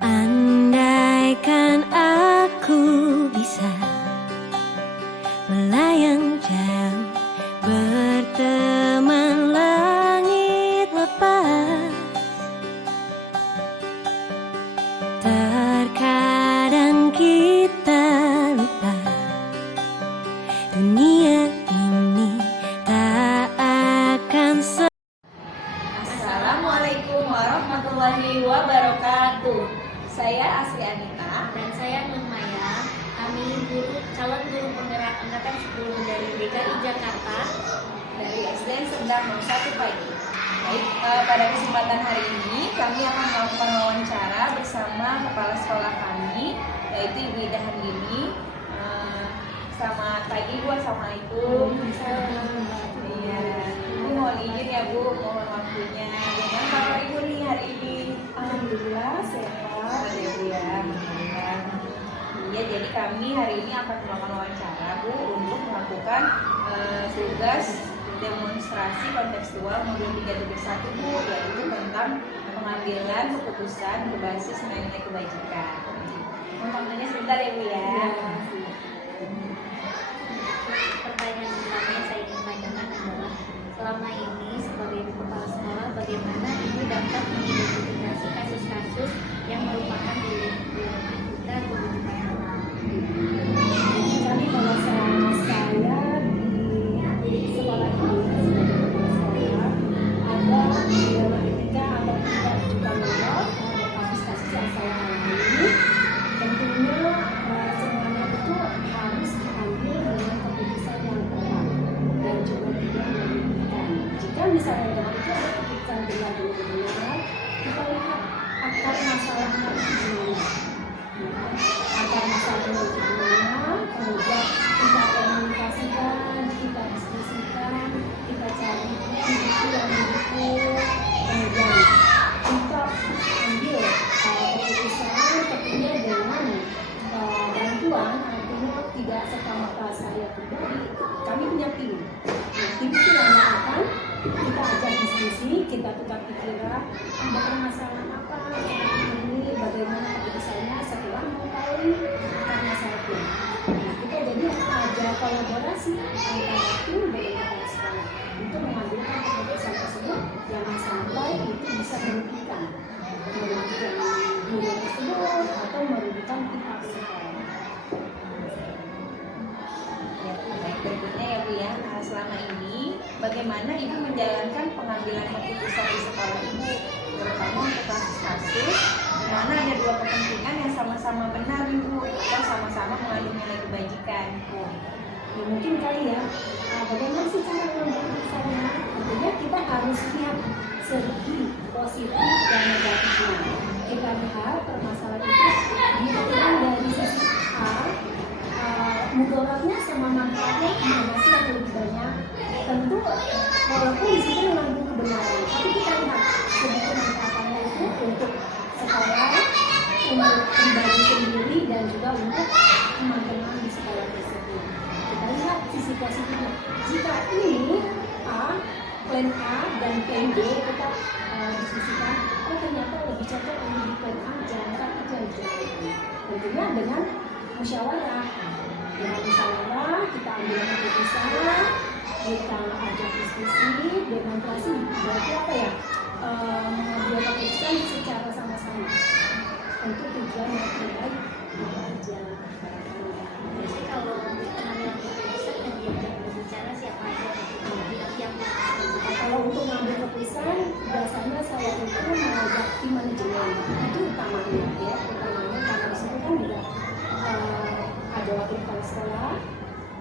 Andaikan aku bisa melayang jauh, berteman langit lepas. Terkadang kita lupa dunia ini tak akan Assalamualaikum warahmatullahi wabarakatuh. Saya Asri Anita dan saya Nur Maya. Kami calon guru penggerak angkatan 10 dari DKI Jakarta dari SDN Serdang 01 Pagi. Baik, pada kesempatan hari ini kami akan melakukan wawancara bersama kepala sekolah kami, yaitu Ibu Ida Handini. Selamat pagi Bu, assalamualaikum. Iya, Bu mohon izin ya Bu, mohon waktunya. Bagaimana kabar Ibu nih hari ini? Alhamdulillah sehat ya Bu ya. Iya, jadi kami hari ini akan melakukan wawancara Bu untuk melakukan tugas demonstrasi kontekstual modul 3.1 Bu, yaitu tentang pengambilan keputusan berbasis nilai-nilai kebajikan. Mohon waktunya sebentar ya Bu ya. Pertanyaan pertama yang saya ingin tanyakan adalah, selama ini sebagai ibu kepala sekolah, bagaimana ibu dapat mengidentifikasi kasus-kasus yang merupakan di lingkungan kita kebutuhan anak? Jadi kalau saya di sekolah ini sebagai kepala sekolah ada ketika atau tidak juga menolak kasus-kasus yang saya alami. Tentunya semuanya itu harus diambil dengan keputusan yang tepat dan juga tidak merugikan. Jika misalnya dalam itu ada keputusan benar-benar, kita lihat akar masalahnya itu gimana. Akar masalahnya itu gimana, kemudian kita komunikasikan, kita diskusikan, kita cari buku yang mendukung, kemudian kita ambil keputusan tentunya dengan bantuan, artinya tidak serta-merta saya pribadi, kami punya tim. Nah, tim itu yang akan kita ajak diskusi, kita tukar pikiran, ada permasalahan apa ini, bagaimana keputusannya setelah mengetahui akar masalahnya. Nah, kita jadi ada kolaborasi antara tim dengan kepala sekolah untuk mengambilkan keputusan tersebut, jangan sampai itu bisa merugikan guru tersebut atau merugikan pihak sekolah. Ya, baik, berikutnya ya Bu ya. Selama ini bagaimana Ibu menjalankan pengambilan keputusan di sekolah Ibu, terutama untuk kasus-kasus di mana ada dua kepentingan yang sama-sama benar Ibu atau sama-sama mengandung nilai kebajikan? Ya, mungkin kali ya, bagaimana sih cara mengambil keputusannya? Tentunya kita harus lihat segi positif dan negatifnya. Kita lihat permasalahan itu dilihat dari sisi mudaratnya sama manfaatnya mana sih yang lebih banyak. Tentu walaupun di situ mengandung kebenaran, tapi kita lihat segitu manfaatnya itu untuk sekolah, untuk pribadi sendiri dan juga untuk teman-teman di sekolah tersebut. Kita lihat sisi positifnya. Jika ini plan A dan plan B kita diskusikan, ternyata lebih cocok di plan A, jangan itu yang dijalankan. Tentunya dengan musyawarah. Dengan musyawarah kita ambil keputusan, kita ajak diskusi, demonstrasi, berarti apa ya? Mengambil keputusan secara sama-sama untuk tujuan yang terbaik aja. Jadi kalau pengambilan keputusan yang diajak berbicara siapa aja? Kalau untuk mengambil keputusan, biasanya saya itu mengajak tim manajemen. Itu utamanya ya, utamanya karena di situ kan juga ada wakil kepala sekolah,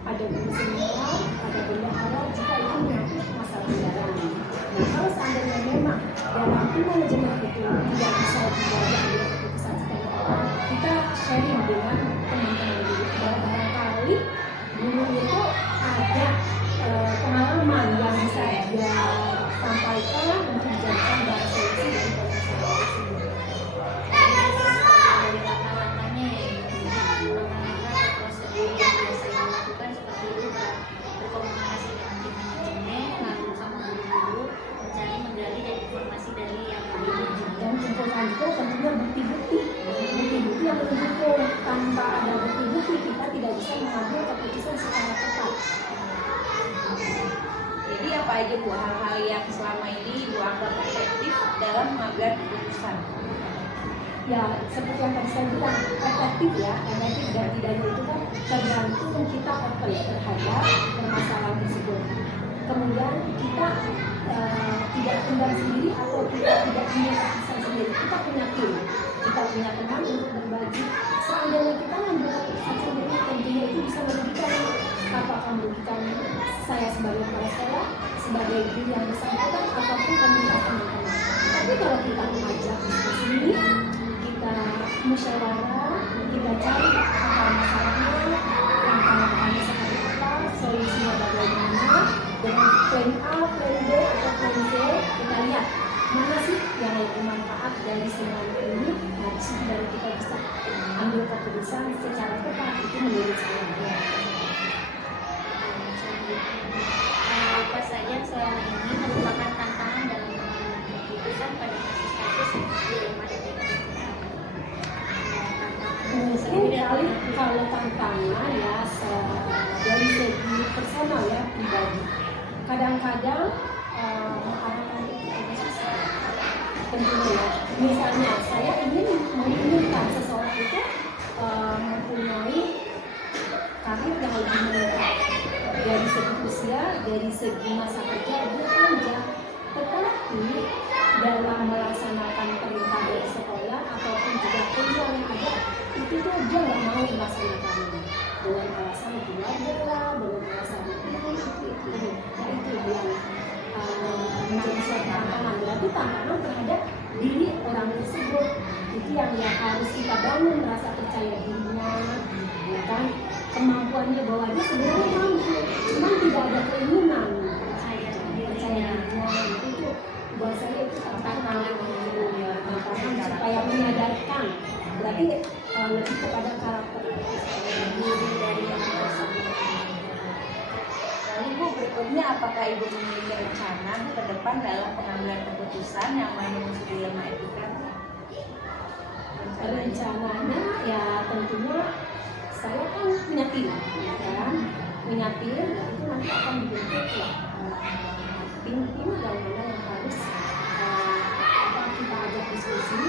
ada guru senior, ada bendahara jika itu menyangkut masalah anggaran. Nah, kalau seandainya memang dalam tim manajemen itu tidak bisa diambil keputusan secara kita sharing dengan teman-teman guru. Barangkali guru itu ada aja Bu hal-hal yang selama ini Ibu anggap efektif dalam mengambil keputusan? Ya, seperti yang tadi saya bilang, efektif dan tidaknya itu kan tergantung kita open terhadap permasalahan tersebut. Kemudian kita tidak pendam sendiri atau kita tidak punya keputusan sendiri, kita punya tim, kita punya teman untuk berbagi. Seandainya kita membuat keputusan sendiri, tentunya itu bisa merugikan. Apakah merugikan saya sebagai kepala sekolah, sebagai guru yang bersangkutan, ataupun komunitas teman-teman. Tapi kalau kita mengajak diskusi, kita musyawarah, kita cari akar masalahnya, langkah-langkahnya seperti apa, solusinya bagaimana, dengan plan A, plan B, atau plan C, kita lihat mana sih yang lebih bermanfaat dari semua ini. Nah, di situ dari kita bisa ambil keputusan secara tepat, itu menurut saya. Apa saja yang selama ini merupakan tantangan dalam mengambil keputusan pada kasus-kasus dilema etika? Mungkin kalau tantangan ya dari segi personal ya pribadi, kadang-kadang mengarahkan itu agak susah. Tentunya ya, misalnya saya ingin menginginkan seseorang itu mempunyai karir yang lebih meningkat dari segi usia, dari segi masa kerja dia panjang, tetapi dalam melaksanakan perintah dari sekolah ataupun juga kuliah yang ada itu tuh dia nggak mau melaksanakannya dengan alasan keluarga lah, dengan alasan itu. Nah itu yang menjadi suatu tantangan. Berarti tantangan terhadap diri orang tersebut itu yang harus kita bangun rasa percaya dirinya, ya kan, kemampuannya bahwa dia sebenarnya mampu, cuma tidak ada keinginan percaya dirinya itu buat saya itu tantangan supaya menyadarkan. Berarti lebih kepada karakter diri dari yang tersebut. Lalu Bu, berikutnya apakah Ibu memiliki rencana Bu ke depan dalam pengambilan keputusan yang mengandung dilema etika? Rencananya ya tentunya saya kan punya tim, ya kan? Punya tim, dan itu nanti akan dibentuk ya tim-tim yang mana yang harus kita ajak diskusi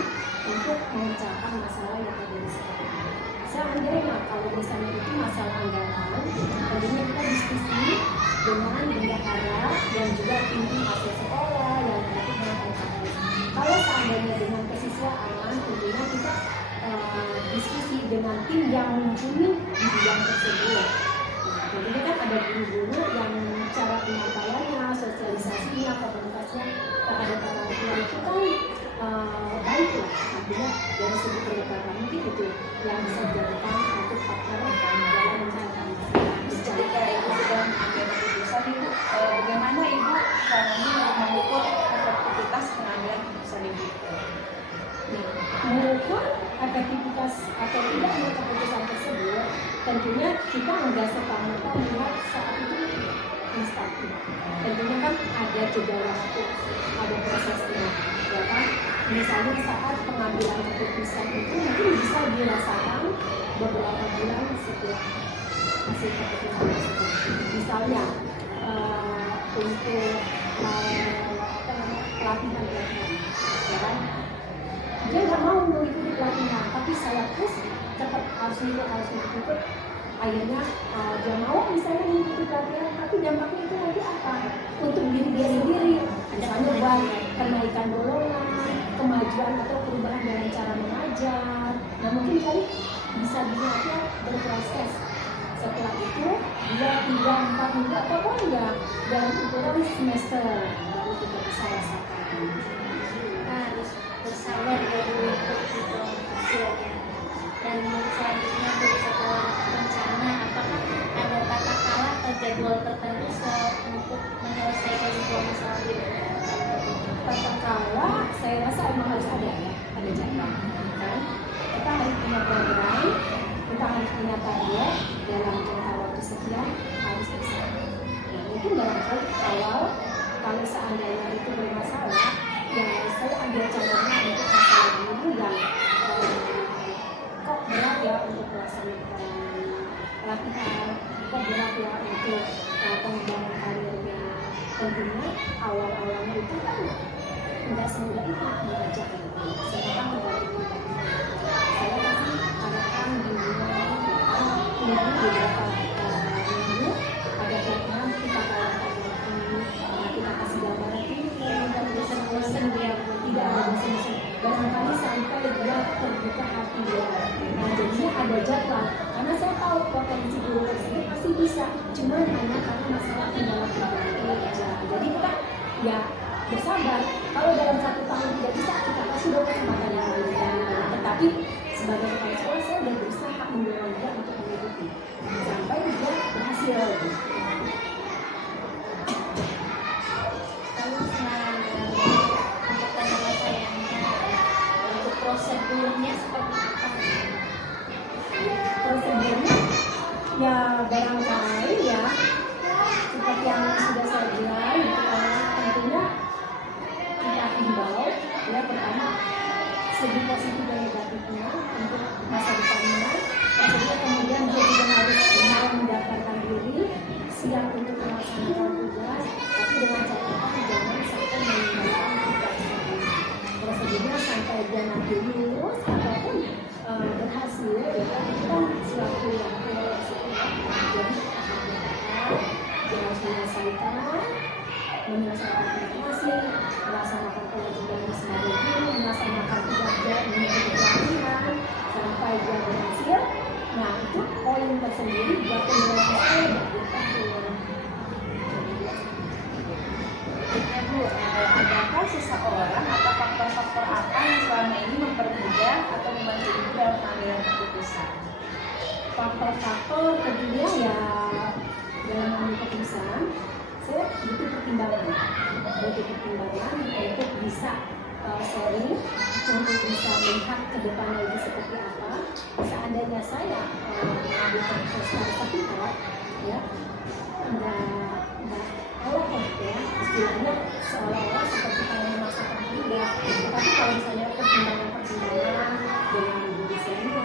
untuk memecahkan masalah yang ada di sekolah. Seandainya kalau misalnya itu masalah anggaran, tentunya kita diskusi dengan bendahara dan juga tim asal sekolah yang berarti dengan PKS. Kalau seandainya dengan kesiswaan, tentunya kita diskusi dengan tim yang mumpuni di bidang tersebut. Jadi kan ada guru-guru yang cara penyampaiannya, sosialisasinya, komunikasinya terhadap orang tua itu kan baik lah. Artinya dari segi pendekatan mungkin itu yang bisa dijadikan untuk partner dalam menjalankan Ketika Ibu sudah mengambil keputusan, Ibu bagaimana Ibu caranya untuk mengukur efektivitas pengambilan keputusan Ibu? Mengukur efektivitas atau tidaknya keputusan tersebut, tentunya kita nggak serta-merta melihat saat itu instan. Tentunya kan ada jeda waktu, ada prosesnya, ya kan? Misalnya saat pengambilan keputusan itu mungkin bisa dirasakan beberapa bulan setelah hasil keputusan tersebut. Misalnya untuk pelatihan, ya kan? Dia nggak mau mengikuti pelatihan, tapi saya terus cepat harus ikut. Akhirnya dia mau misalnya mengikuti pelatihan, tapi dampaknya itu nanti apa? Untuk diri dia sendiri, misalnya buat kenaikan golongan, kemajuan atau perubahan dalam cara mengajar. Nah mungkin kali bisa dilihatnya berproses. Setelah itu 2, 3, 4 minggu ataupun ya dalam ukuran semester baru kita bisa rasakan. Harus bersabar dulu untuk itu hasilnya. Dan selanjutnya Bu, setelah rencana, apakah ada tata cara atau jadwal tertentu untuk menyelesaikan sebuah masalah itu? Tata cara saya rasa emang harus ada ya, ada jadwal kan? Kita harus punya program, kita harus punya target dalam jangka waktu sekian harus bisa. Nah mungkin barangkali awal kalau seandainya itu bermasalah, ya saya ambil contohnya untuk masalah dulu yang kok berat ya untuk melaksanakan pelatihan, kok berat ya untuk pengembangan karirnya. tentunya awal-awalnya itu kan nggak semudah itu mengajak anak-anak. Saya kan mendampingi saya kasih arahan bimbingan minggu beberapa minggu ada program kita kawan ini kita kasih gambaran ini dan bosan-bosan dia tidak ada bosan-bosan barangkali sampai dia terbuka hati dia. Nah jadinya ada jadwal karena saya tahu potensi guru tersebut pasti bisa, cuman hanya karena masalah kendala pribadi aja. Jadi kita ya bersabar. Kalau dalam 1 tahun tidak bisa, kita kasih dong kesempatan yang lain. Tetapi sebagai kepala sekolah saya sudah berusaha mendorong dia untuk mengikuti sampai dia berhasil. Lalu untuk penyelesaiannya, untuk prosedurnya seperti apa? Prosedurnya ya barangkali ya seperti yang sudah saya bilang tentunya kita himbau ya pertama segi positif dan negatifnya untuk masa depannya. Maksudnya kemudian dia juga harus mau mendaftarkan diri siap untuk melaksanakan tugas, tapi dengan catatan jangan sampai meninggalkan tugas. Prosedurnya sampai dia nanti lulus ataupun berhasil ya kan itu kan suatu yang jadi dia harus menyelesaikan prestasi, melaksanakan kewajibannya sebagai guru, melaksanakan tugasnya mengikuti pelatihan sampai dia berhasil. Nah itu poin tersendiri buat penilaian saya bagi tahun. Nah Bu, adakah seseorang atau faktor-faktor apa yang selama ini mempermudah atau membantu Ibu dalam pengambilan keputusan? Faktor-faktor tentunya ya dalam mengambil keputusan saya butuh pertimbangan untuk bisa sharing, untuk bisa melihat ke depannya itu seperti apa. Seandainya saya mengambil keputusan secara sepihak ya nggak elok ya istilahnya seolah-olah seperti kayak memaksakan tidak. Tetapi kalau misalnya pertimbangan dengan guru senior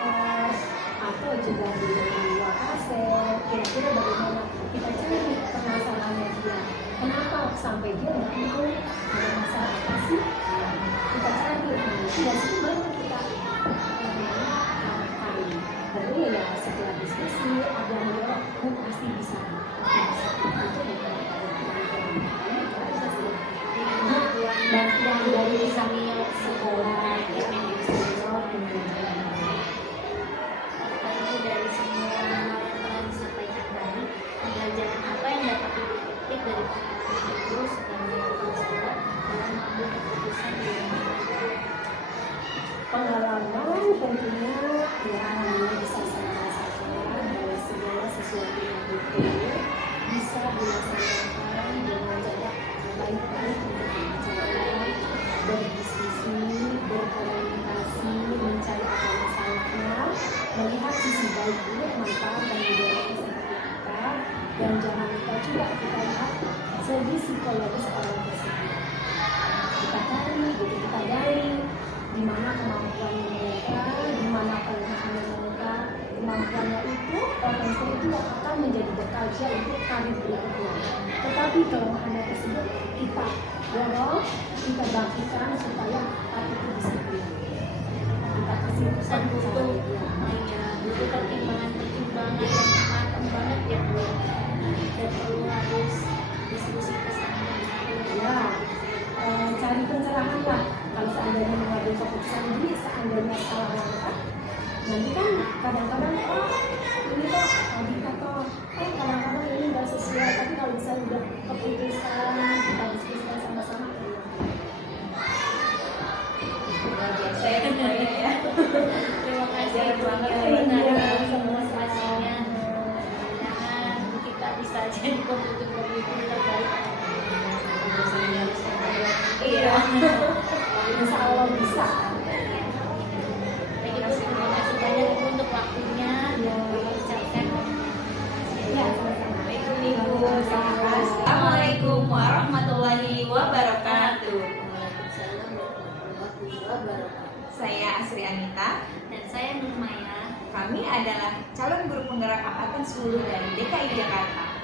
atau juga dengan Wakasek, kira-kira bagaimana kita cari permasalahannya dia, kenapa sampai dia nggak mau, ada masalah apa sih, kita cari. Nah dari situ baru kita arahkan. Baru ya setelah diskusi ada yang pasti bisa bantuan dari senior sekolah ya Lalu dari semua yang telah disampaikan tadi, pembelajaran apa yang dapat dipetik dari pengalaman guru sebagai kepala sekolah dalam mengambil keputusan di pengalaman tentunya ya bisa saya rasakan bahwa segala sesuatu yang betul bisa dilaksanakan dengan cara baik-baik untuk berbicara, berdiskusi, berkomunikasi, mencari apa masalahnya, melihat sisi baik buruk manfaat dan mudaratnya seperti apa, dan jangan lupa juga kita lihat segi psikologis orang tersebut. Kita cari, kita gali di mana kemampuannya mereka, di mana kelemahannya mereka. Kemampuannya itu, potensi itu yang akan menjadi bekal dia untuk karir berikutnya. Tetapi kelemahannya tersebut kita dorong, kita bangkitkan supaya hal itu bisa hilang. Kita kasih pesan butuh dia. butuh pertimbangan yang matang banget ya Bu, dan perlu harus diskusi ke sana. Ya, cari pencerahan lah. Kalau seandainya mengambil keputusan ini, seandainya salah langkah, nanti kan kadang-kadang ini kok kita kok kadang-kadang ini nggak sesuai. Tapi kalau misalnya udah keputusan kita diskusikan sama-sama. Luar biasa ya Bu ya. Terima kasih Jangan Bu banget ya, ya, benar iya. informasinya. Mudah-mudahan kita bisa jadi pemimpin terbaik. Iya. Insya Allah bisa. Baik Ibu, terima kasih banyak Ibu untuk waktunya. Ucapkan Ya, sama-sama. Baik Ibu, Assalamualaikum warahmatullahi wabarakatuh. Waalaikumsalam warahmatullahi wabarakatuh. Saya Asri Anita. Dan saya Nur Maya. Kami adalah calon guru penggerak angkatan 10 dari DKI Jakarta.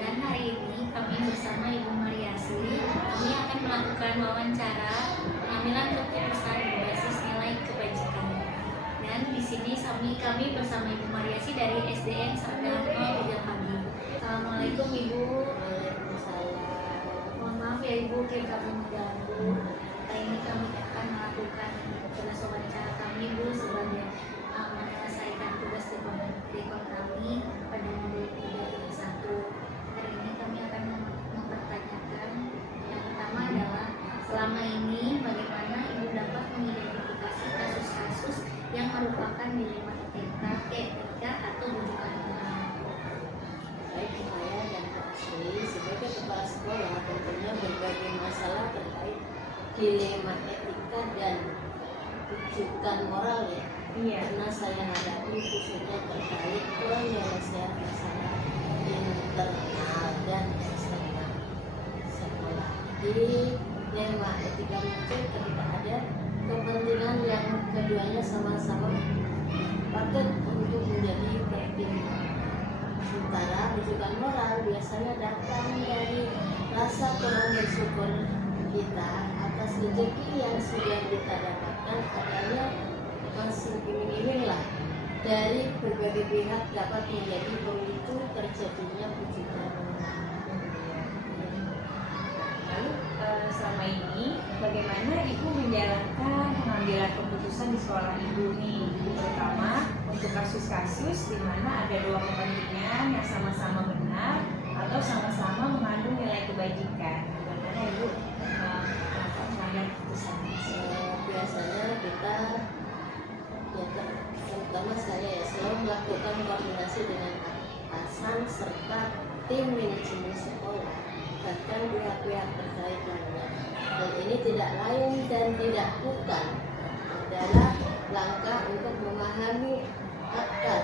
Dan hari ini kami bersama Ibu Maria bukan wawancara, pengambilan keputusan berbasis nilai kebajikan. Dan di sini kami bersama Ibu Mariasi dari SDN Serdang 0 Bujang. Assalamualaikum Ibu. Mohon maaf ya Ibu, kita kami mengganggu. Kali ini kami akan melakukan tugas wawancara kami Bu sebagai menyelesaikan tugas di kami pada modul 331. Hari ini kami akan mempertanyakan yang pertama adalah selama ini bagaimana Ibu dapat mengidentifikasi kasus-kasus yang merupakan dilema etika atau bujukan moral. Baik, saya dan Pak Asri sebagai kepala sekolah tentunya berbagai masalah terkait dilema etika dan bujukan moral ya. Iya. Karena saya hadapi khususnya terkait penyelesaian masalah internal dan eksternal sekolah. Di dilema etika muncul ketika ada kepentingan yang keduanya sama-sama patut untuk menjadi pertimbangan. Sementara rujukan moral biasanya datang dari rasa kurang bersyukur kita atas rezeki yang sudah kita dapatkan, adanya masih iming-iming lah dari berbagai pihak dapat menjadi pemicu terjadinya bujukan moral. Lalu selama ini bagaimana Ibu menjalankan pengambilan keputusan di sekolah Ibu nih, terutama untuk kasus-kasus di mana ada dua kepentingan yang sama-sama benar atau sama-sama mengandung nilai kebajikan. Bagaimana Ibu mengambil keputusan? Biasanya kita terutama saya ya selalu melakukan koordinasi dengan atasan serta tim manajemen sekolah, bahkan pihak-pihak terkait lainnya. Dan ini tidak lain dan tidak bukan adalah langkah untuk memahami akar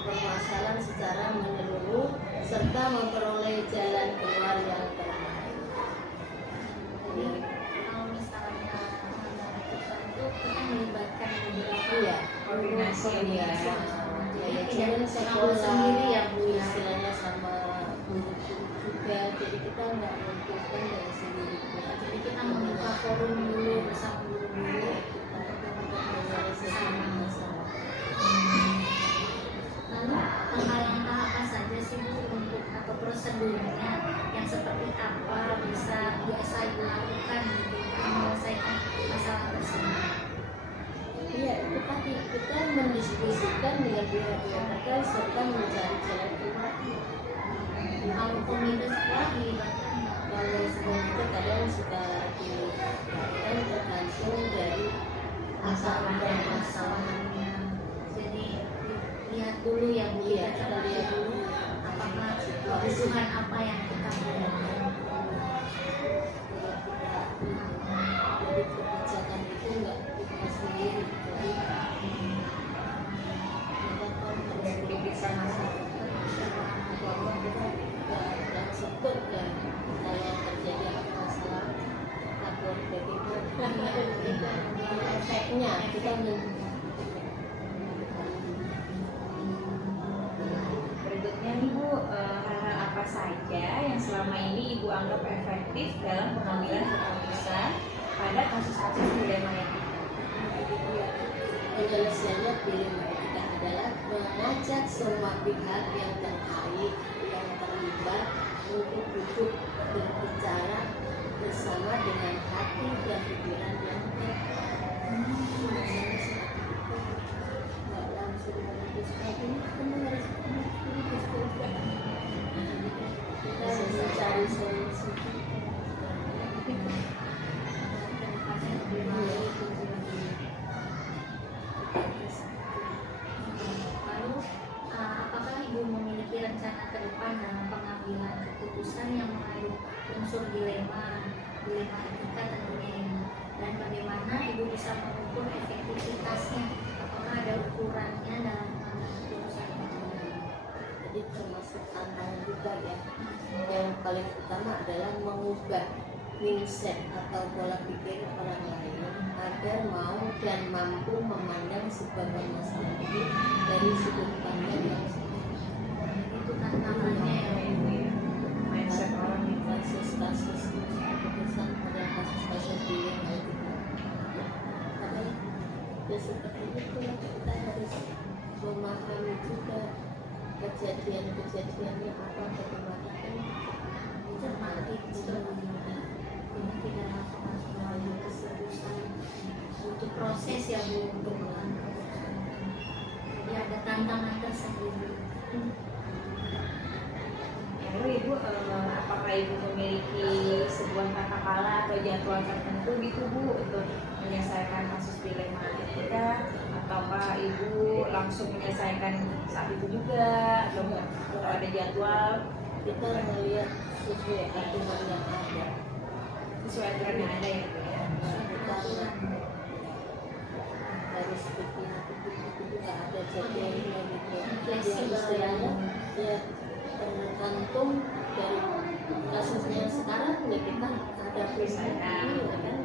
permasalahan secara menyeluruh serta memperoleh jalan keluar yang terbaik. Jadi kalau misalnya mengambil keputusan itu kita melibatkan beberapa Iya, Koordinasi ya. Ya, Jadi jangan tidak sekolah sendiri ya Bu ya. istilahnya sama guru juga, jadi kita nggak menentukan dari sendiri. Jadi kita membuka forum dulu bersama guru-guru Kita menyelesaikan masalah. Lalu langkah-langkah apa saja sih Bu untuk atau prosedurnya yang seperti apa biasa Ibu lakukan untuk menyelesaikan masalah tersebut? Iya, itu tadi kita mendiskusikan dengan pihak-pihak terkait serta mencari jalan keluar. Kalau komite sekolah dilibatkan nggak? Kalau sekolah itu kadang suka dilibatkan tergantung dari Masalah dan masalahnya. Jadi lihat dulu ya Bu, Iya, kita kita lihat dulu apakah kebutuhan apa yang kita butuhkan. Jadi kebijakan itu nggak kita sendiri, jadi kita kan harus berbicara bahwa kita nggak sebut ya kalau terjadi masalah lapor BPK efeknya kita Berikutnya nih Bu, hal-hal apa saja yang selama ini Ibu anggap efektif dalam pengambilan keputusan pada kasus-kasus dilema etika? penyelesaiannya dilema etika adalah mengajak semua pihak yang terkait yang terlibat untuk duduk berbicara bersama dengan hati dan pikiran yang nggak langsung memutuskan ini kamu harus kita mencari solusi. Lalu apakah Ibu memiliki rencana ke depan dalam pengambilan keputusan yang mengandung unsur dilema etika tentunya ini, dan bagaimana Ibu bisa mengukur efektivitasnya? Apakah ada ukurannya dalam pengambilan keputusan itu? Jadi termasuk tantangan juga ya. Yang paling utama adalah mengubah mindset atau pola pikir orang lain agar mau dan mampu memandang sebuah masalah ini dari sudut pandang yang sama. Itu tantangannya ya Ibu ya. Mindset orang itu. Kasus-kasus keputusan pada juga kejadiannya apa bagaimana kan cermati ini tidak langsung melalui keseluruhan untuk proses ya Bu untuk jadi ada tantangan tersendiri. Lalu Ibu, apakah Ibu memiliki sebuah kata-kala atau jadwal tertentu gitu Bu untuk menyelesaikan kasus dilema etika, ataukah Ibu langsung menyelesaikan saat itu juga, atau enggak? Atau ada jadwal kita melihat sesuai aturan yang ada. sesuai aturan yang ada ya Bu ya? Kita harus begini itu nggak ada jadwalnya gitu. Ya istilahnya ya tergantung dari kasusnya sekarang ya kita ada Misalnya kan.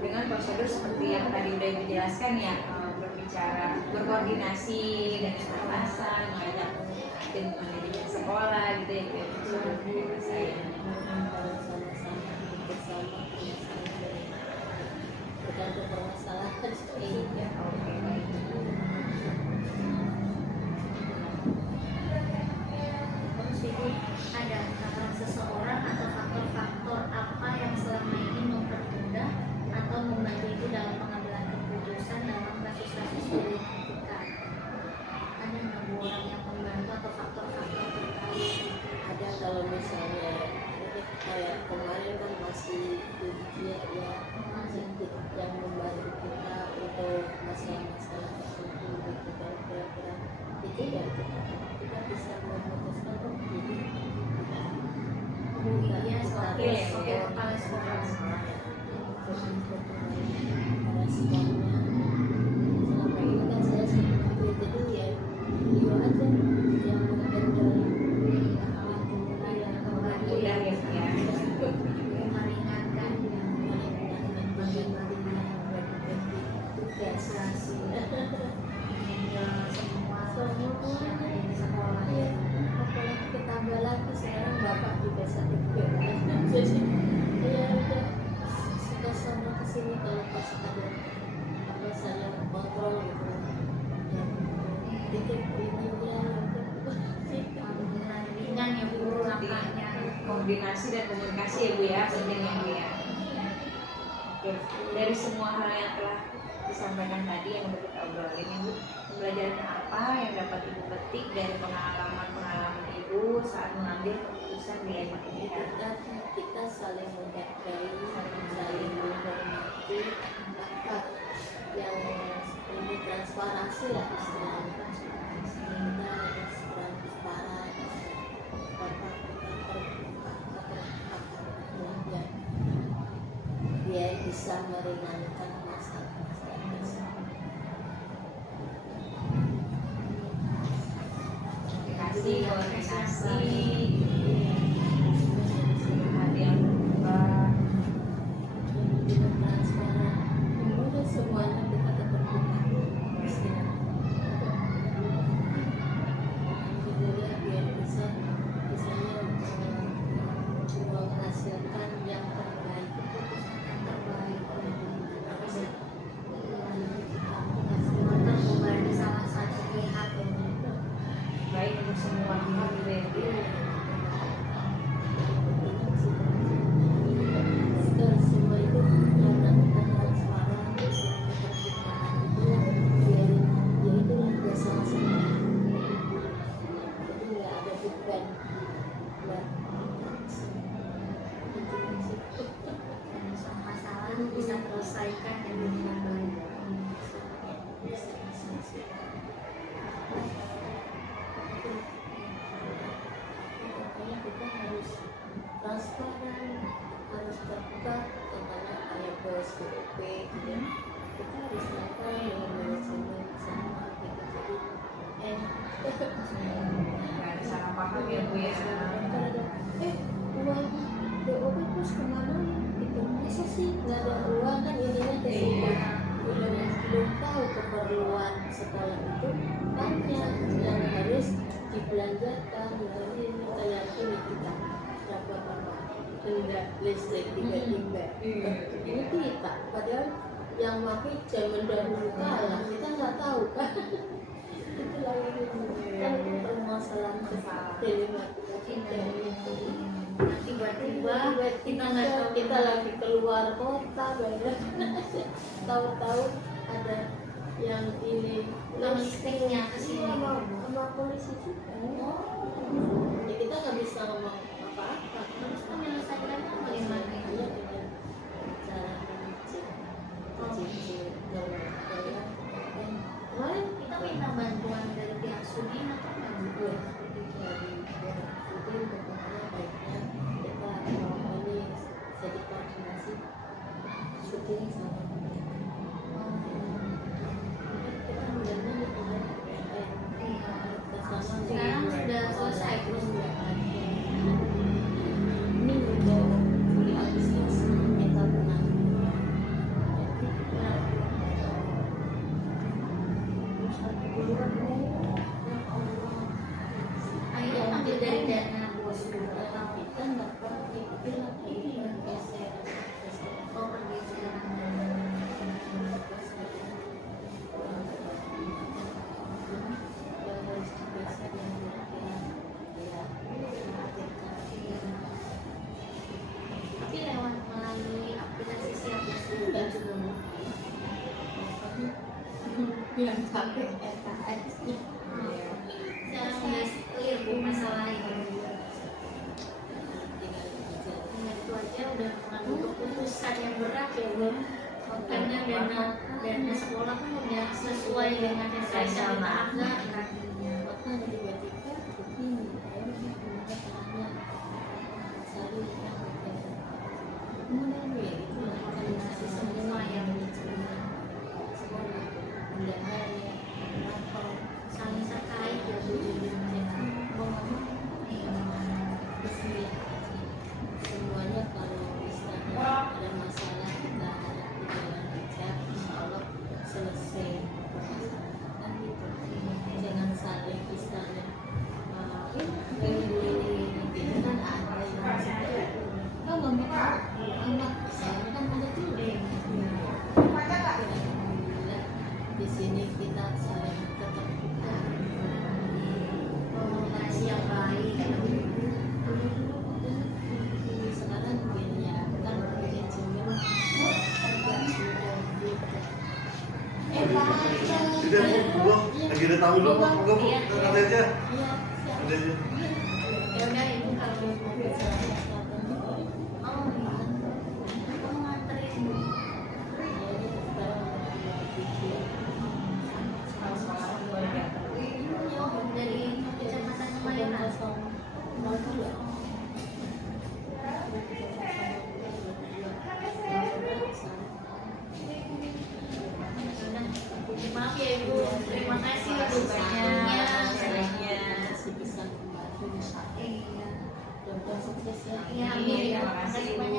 dengan prosedur seperti yang tadi udah dijelaskan ya, berbicara, berkoordinasi dengan atasan, mengajak tim manajemen sekolah gitu ya, saya Sama-sama bersama bergantung permasalahan iya, oke baik. Terus Ibu ada seseorang atau faktor-faktor apa yang selama ini mempermudah atau membantu Ibu dalam pengambilan keputusan dalam kasus-kasus dilema etika? Ada nggak Bu orang yang membantu atau faktor-faktor terkait? ada kalau misalnya ini kayak kemarin kan masih dia ya yang membantu kita untuk masalah-masalah tertentu gitu kan kira-kira itu ya kita bisa memutuskan oh ini Bu iya selaku Oke, sebagai kepala sekolah. responnya selama ini kan saya sendiri jadi ya beliau aja yang mengendal Mudah ya Bu ya. Meringankan tugas semua di sekolah ya apalagi ketambah lagi sekarang bapak juga satu jadi ya udah suka sama kesini kalau pas ada apa saya kontrol gitu ya dikit ininya ringan ya Bu langkahnya. Koordinasi dan komunikasi ya Bu ya, pentingnya Bu ya. Oke, dari semua hal yang telah disampaikan tadi yang udah kita obrolin Ibu, pembelajaran apa yang dapat Ibu petik dari pengalaman Ibu saat mengambil keputusan dilema etika? kita saling menghargai, saling menghormati apa yang ini transparansi lah istilahnya kita harus transparan bapak kita terbuka ya biar bisa meringankan masalah-masalah tersebut. Komunikasi, hati yang terbuka. Tidak transparan, kemudian semuanya kita terbuka. Alhamdulillah biar bisa misalnya menghasilkan yang terbaik. Sementara membantu salah satu pihak Baik untuk semua pihak gitu ya Bu. Semua itu karena kita transparan, keterbukaan itulah biar ya itulah dia sama-sama. Jadi nggak ada beban buat masalah bisa terselesaikan dengan baik. Makanya kita harus transparan, harus terbuka contohnya kayak PSBB gitu. Kita harus transparan dengan manajemen sama gitu jadi Nggak ada salah paham ya Bu ya. uang DOP terus kemana gitu masa sih nggak ada uang kan ininya jadi belum tahu keperluan sekolah itu banyak yang harus dibelanjakan jadi ini kayak ini kita dapat apa denda listrik tiba-tiba ini kita padahal yang pakai zaman dahulu kalah kita nggak tahu kan itulah kan permasalahan dilema tiba-tiba kita nggak tahu kita lagi keluar kota banyak tahu-tahu ada yang ini logistiknya ke sini. sama polisi juga ya kita nggak bisa ngomong apa-apa Terus penyelesaiannya bagaimana? hanya dengan cara mencicil Kemarin kita minta bantuan dari pihak Sudin atau nggak? dari itu bagaimana baiknya kita ini jadi koordinasi syuting sama kita mudahnya di tempat bersama Sekarang sudah selesai terus. ini udah fully Agustus kita tenang Akhirnya ambil dari dana bos kita nggak pernah itu lagi geser Oh pergeseran. Tapi lewat melalui aplikasi siapa sih? yang sampai SKS Sekarang udah clear bu masalah ini. Dengan itu aja udah mengambil keputusan yang berat ya bu. Karena dana sekolah kan udah sesuai dengan yang saya kita anggarkan. maka tiba-tiba begini kemudian ya itu organisasi semua yang semua bendahara ya atau Saling terkait ya bu. mau ngomong bismillah aja semuanya kalau istilahnya ada masalah kita hadapi dengan bijak insya Allah selesai permasalahan gitu jangan saling istilahnya ini gitu kan ada yang maksudnya kau nggak mau anak saya kan ada juga alhamdulillah di sini kita saling tetap Komunikasi yang baik. sekarang begini ya kan begini cuma Sudah bu, lagi ada tamu dulu, moga bu, ada aja, iya siap ada aja. Ya udah ibu kalau oh iya. Kamu nganterin bu. Dari kecamatan Kemayoran. Maaf ya ibu, terima kasih ibu banyak. masih bisa membantu insya Allah Iya. dan sukses ya Iya, amin. Terima kasih banyak.